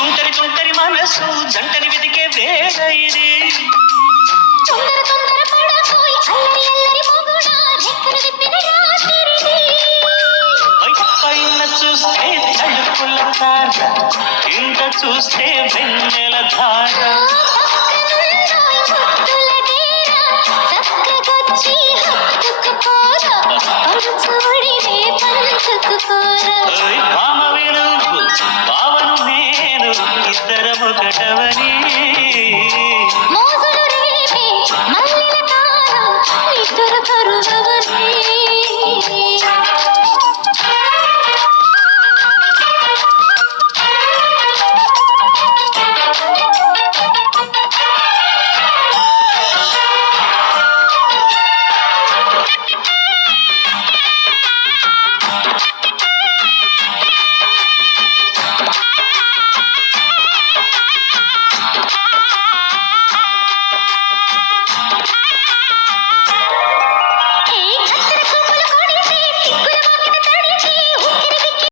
తుంటరి తుంటరి మనసు జంటని వెతికే వేళ ఇది. తొందర తొందర పడబోయ్ అల్లరి అల్లరి మొగుడా రెక్కలు విప్పిన రాత్రిది. పైన చూస్తే తలుపుల తార, కింద చూస్తే వెన్నెల ధార. ముద్దుల డేరా చక్కగొచ్చి హత్తుకుపోరా పంచవడినే పంచుకుపోరా. భామవి నువ్వు భావను నేను ఇద్దరము ఒకటవని.